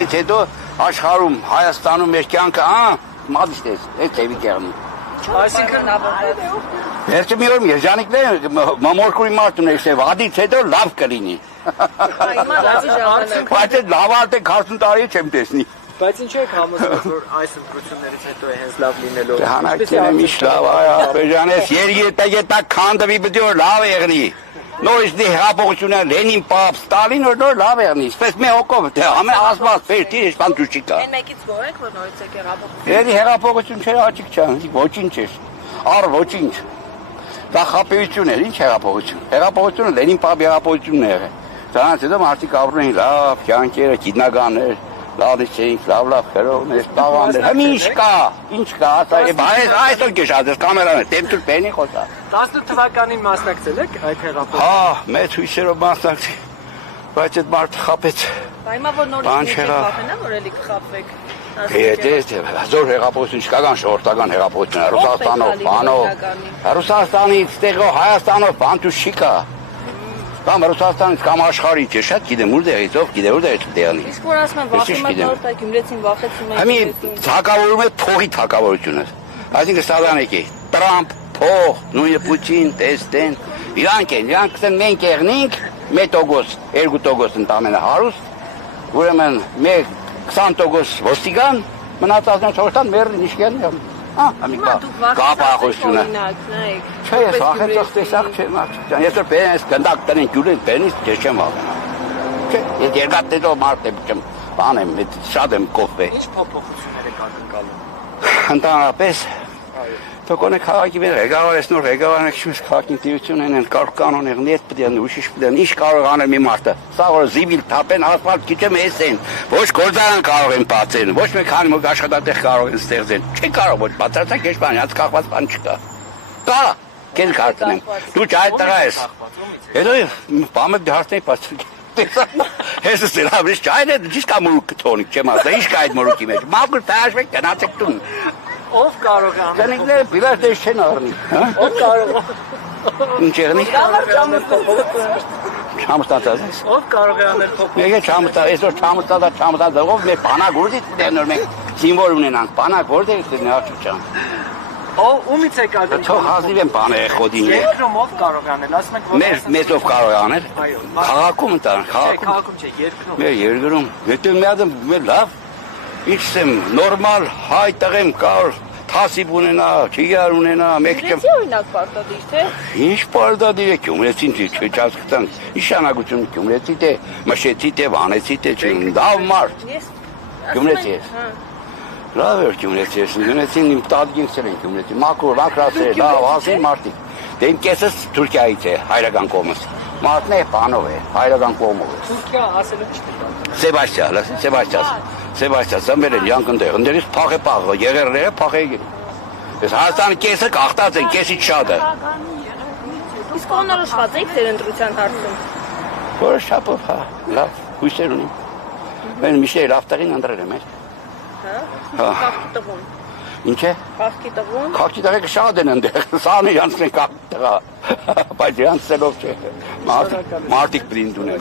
Հետո աշխարհում Հայաստանում մեր կյանքը, մադիստես, այդ էվի կերնի։ Այսինքն Վերջը մի օր երջանիկներ մամորկուրի մարդ ունեի, վադից հետո լավ կլինի։ Բայց այդ լավ արդեն 40 տարի չեմ տեսնի։ Բայց ինչ եք համոզված, որ այս ընտրություններից հետո է հենց լավ լինելով։ Հանակին եմ իշ լավ, Ախպեջանես, երգետա քանդվի պետք է լավ եղնի։ Նորից դի հեղափոխությունը Լենին, Պապ, Ստալին նոր լավ եղնի։ Իսպես մի հոգով, ամեն ասված ֆերտի իշխան դուշի կա։ Այն մեկից գորեք, որ նորից եք հեղափոխություն։ Երի հեղափոխություն չէր աճիկ չան, ոչինչ էր։ Առ ոչինչ։ Դա խապեություն էր, ինչ հեղափոխություն։ Հեղափոխությունը Լենին, Պապ հեղափոխությունն է եղել։ Դրանից հետո մարդիկ ապրում էին լավ, կյանքերը, գիտնականներ, լավ չէին, լավ խրովներ, տաղաններ։ Հիմա ինչ կա, այսօր կեշած, կամերան է, տեմտուր պենի խոսա։ 18 թվականին մասնակցել եք այդ հեղափոխությանը։ Հա, մեծ հույսերով մասնակցի, բայց այդ մարդը խապեց։ Դա հիմա որ նորից եք վախենա, որ էլի կխապվեք։ Զոր հեղափոխություն չկական, շորտական հեղափոխություն, Ռուսաստանով, բանով, Ռուսաստանից, տեղով, Հայաստանով, բան դու չի կա։ Կամ Ռուսաստանից, կամ աշխարհից, ես շատ գիտեմ ուր դեղից, ով գիտե ուր դեղից դեղնի։ Իսկ որ ասում են վախում եք նոր տա Գյումրեցին վախեցում եք։ Հիմա թակավորում է փողի թակավորությունը։ Այսինքն ստադանեք է, Տրամփ, փող, նույնը Պուտին, տեստեն, իրանք ասեն մենք եղնենք 1%, 2% ընդամենը հարուստ, ուրեմն 20% ոստիկան, մնացածն չորտան մերն իշկեն եղն։ Ամիկա, կապախությունը։ Չէ, ես վախեցող տեսակ չեմ աղջիկան, ես որ պենես գնդակ տնին գյուրեն պենիս ես չեմ վախենա։ Չէ, ես երկատ տետով մարդ եմ, բան եմ, շատ եմ կողվել։ Ինչ փոփոխություններ եք ակնկալում։ Ընդհանրապես, թոքոնը քաղաքի մեր ղեկավարեցնող ղեկավարն եք չմես քաղաքին տիրություն են, կարգ կանոն եղնի, այդ պետք է ուրիշ պետք է, ինչ կարող անել մի մարդը։ Սա որ զիվիլ թափեն, ասֆալտ քիչեմ էս են, ոչ գործարան կարող են բացել, ոչ մի քանի մոտ աշխատատեղ կարող են ստեղծել։ Չի կարող ոչ բացարձակ ես բան, հաց կախված բան չկա։ Կա, քեն կարծեմ։ Դու ճայ տղա ես։ Հետո բամը դարձնի բացել։ Ես ստերաբրիշ ճայն է, ինչ կա մուրուկ թոնիկ չեմ ասա, ինչ կա այդ մուրուկի մեջ։ Մագուր տաշվեք գնացեք տուն։ Ով կարող է անել։ Կնիկները բիլաշտեր չեն առնի, հա։ Ով կարող է։ Ինչ եղնի։ Չամստացած ես։ Ով կարող է անել փոփոխություն։ Մեկ է չամստա, այսօր չամստացող մեր բանակ որտե՞ց դեռ մենք սիմվոլ ունենանք, բանակ որտե՞ց դեռ աղջիկ ջան։ Ումից եք ակնկալում։ Թող հազիվ են բաները խոդին։ Երկրում ով կարող է անել, ասում եք որ Մեզով կարող է անել։ Քաղաքում ընտան, քաղաքում չէ, երկրում։ Մեր երկրում, հետո մի հատ մեր լավ, ինչսեմ նորմալ հայ տղեմ կար, թասիբ ունենա, չիգար ունենա, մեկ չեմ։ Գյումրեցի օրինակ պարտադիր թե։ Ինչ պարտադիր է Գյումրեցին չճացկտան։ Իշանակություն Գյումրեցի թե, Մշեցի թե, Վանեցի թե, լավ մարդ։ Գյումրեցի ես։ Լավ էր Գյումրեցի ես, Գյումրեցին իմ տատիկինքսել են Գյումրեցի, մակրոր, ակրասեր, լավ, ասեն մարդիկ։ Դե իմ կեսս Թուրքիայից է, հայրական կողմս։ Մարդն է, բանով է, հայրական կողմով է։ Թուրքիա ասելով չտի։ Սեբաստիան, սամբեր են յանքնդեղ, ընդերից պաղ է պաղ, եղերները պաղ է գիր։ Ես Հայաստանի կեսը կաղտած են, կեսից շատ է։ Իսկ կողնորոշված եք ձեր ընտրության հարցում։ Որը շապով, հա, լավ, հույսեր ունիմ։ Մեն միշտ լավ տեղին ընտրել եմ, Քաղաքի տղուն։ Ինչ է։ Քաղաքի տղուն։ Քաղաքի տղեկը շատ են ընդեղ, սանը յանցնեն քաղաքի տղա, բայց յանցելով չէ, մարդիկ պրինդ ունեն։